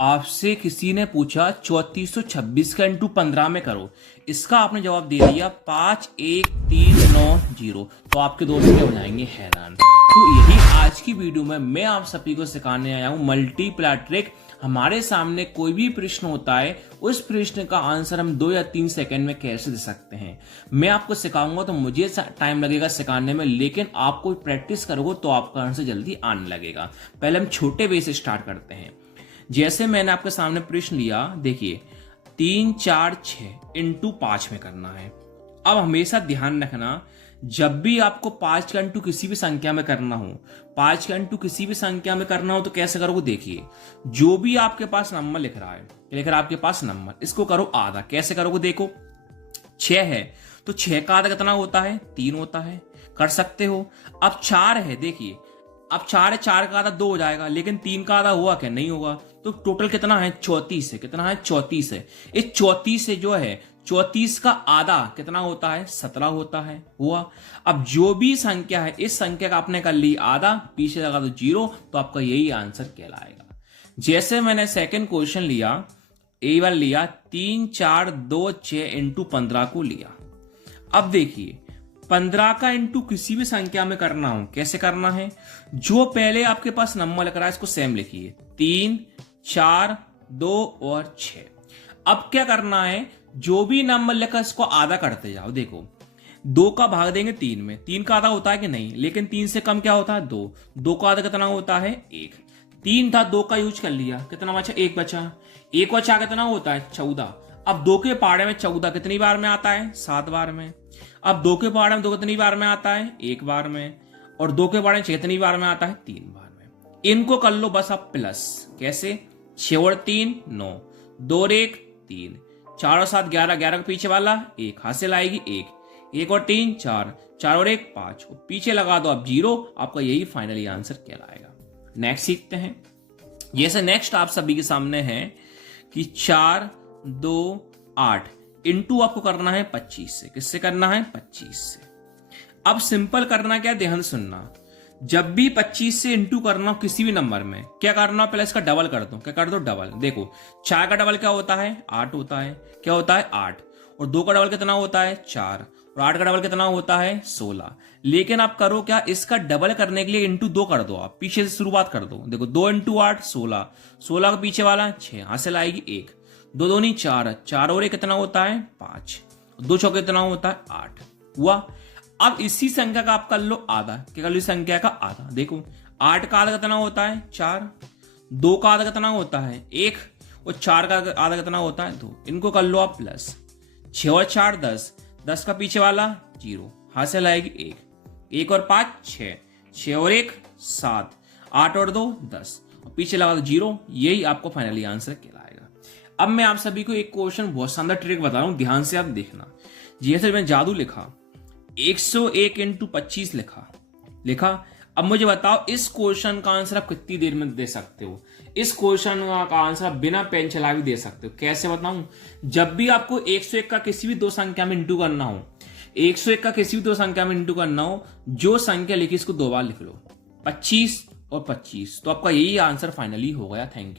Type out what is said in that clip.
आपसे किसी ने पूछा 3426 का इंटू 15 में करो, इसका आपने जवाब दे दिया 51390। तो आपके दोस्त क्या हो जाएंगे? हैरान। तो यही आज की वीडियो में मैं आप सभी को सिखाने आया हूं मल्टीप्लाई ट्रिक। हमारे सामने कोई भी प्रश्न होता है, उस प्रश्न का आंसर हम 2 या 3 सेकंड में कैसे दे सकते हैं। मैं आपको सिखाऊंगा तो मुझे टाइम लगेगा सिखाने में, लेकिन आपको प्रैक्टिस करोगे तो आपका आंसर जल्दी आने लगेगा। पहले हम छोटे वे से स्टार्ट करते हैं। जैसे मैंने आपके सामने प्रश्न लिया, देखिए 3 4 6 इंटू 5 में करना है। अब हमेशा ध्यान रखना, जब भी आपको 5 का इंटू किसी भी संख्या में करना हो, 5 का इंटू किसी भी संख्या में करना हो तो कैसे करोगे? देखिए, जो भी आपके पास नंबर लिख रहा है, लिख रहा है आपके पास नंबर, इसको करो आधा। कैसे करोगे? देखो 6 है तो 6 का आधा कितना होता है? 3 होता है, कर सकते हो। अब 4 है, देखिए अब 4 है, 4 का आधा 2 हो जाएगा, लेकिन 3 का आधा हुआ क्या? नहीं होगा। तो टोटल कितना है? 34 है। कितना है? 34 है। इस 34 से जो है 34 का आधा कितना होता है? 17 होता है। हुआ। अब जो भी संख्या है, इस संख्या का आपने कर ली आधा, पीछे लगा दो 0, तो आपका यही आंसर कहलाएगा। जैसे मैंने सेकेंड क्वेश्चन लिया, ए वाला लिया 3 4 2 6 इंटू 15 को लिया। अब देखिए 15 का इंटू किसी भी संख्या में करना हो, कैसे करना है? जो पहले आपके पास नंबर लग रहा है इसको सेम लिखिए, 3 4 2 और 6। अब क्या करना है? जो भी नंबर लिखा इसको आधा करते जाओ। देखो 2 का भाग देंगे 3 में, 3 का आधा होता है कि नहीं? लेकिन 3 से कम क्या होता है? 2। 2 का आधा कितना होता है? 1। 3 था, 2 का यूज कर लिया, कितना बचा? 1 बचा। 1 बचा कितना होता है? 14। अब 2 के पहाड़े में 14 कितनी बार में आता है? 7 बार में। अब 2 के पहाड़े में 2 कितनी बार में आता है? 1 बार में। और 2 के पहाड़े में 6 कितनी बार में आता है? 3 बार में। इनको कर लो बस अब प्लस। कैसे? 6 और 3 9, 2 और 1 3, 4 और 7 11, 11 के पीछे वाला 1, हासिल आएगी 1, 1 और 3 4, 4 और 1 5, और पीछे लगा दो अब 0। आपका यही फाइनली आंसर कहलाएगा। नेक्स्ट सीखते हैं। जैसे नेक्स्ट आप सभी के सामने है कि 4 2 8 इंटू आपको करना है 25 से। किससे करना है? 25 से। अब सिंपल करना क्या? ध्यान सुनना, जब भी 25 से इंटू करना हो किसी भी नंबर में, क्या करना हो? पहले इसका डबल कर दो। क्या कर दो? डबल। देखो 4 का डबल क्या होता है? 8 होता है। क्या होता है? 8। और 2 का डबल कितना होता है? 4। और 8 का डबल कितना होता है? 16। लेकिन आप करो क्या? इसका डबल करने के लिए इंटू 2 कर दो। आप पीछे से शुरुआत कर दो। देखो 2 इंटू 8 16, 16 का पीछे वाला 6, हासिल आएगी 1, 2 2 नहीं 4, 4 और 1 कितना होता है? 5, 2 चौके कितना होता है? 8। हुआ। अब इसी संख्या का आप कर लो आधा। क्या कर लो? इस संख्या का आधा। देखो 8 का आधा कितना होता है? 4। 2 का आधा कितना होता है? 1। और 4 का आधा कितना होता है? 2। इनको कर लो आप प्लस। 6 और 4 10, 10 का पीछे वाला 0, हासिल आएगी 1, 1 और 5 6, 6 और 1 7, 8 और 2 10, और पीछे लगा दो 0। यही आपको फाइनली आंसर कहलाएगा। अब मैं आप सभी को एक क्वेश्चन, बहुत शानदार ट्रिक बता रहा हूं, ध्यान से आप देखना। जैसे मैंने जादू लिखा 101 इंटू 25 लिखा। अब मुझे बताओ इस क्वेश्चन का आंसर आप कितनी देर में दे सकते हो? इस क्वेश्चन का आंसर आप बिना पेन चलाए भी दे सकते हो। कैसे बताऊं? जब भी आपको 101 का किसी भी दो संख्या में इंटू करना हो, 101 का किसी भी दो संख्या में इंटू करना हो, जो संख्या लिखी इसको 2 बार लिख लो, 25 और 25, तो आपका यही आंसर फाइनली हो गया। Thank you.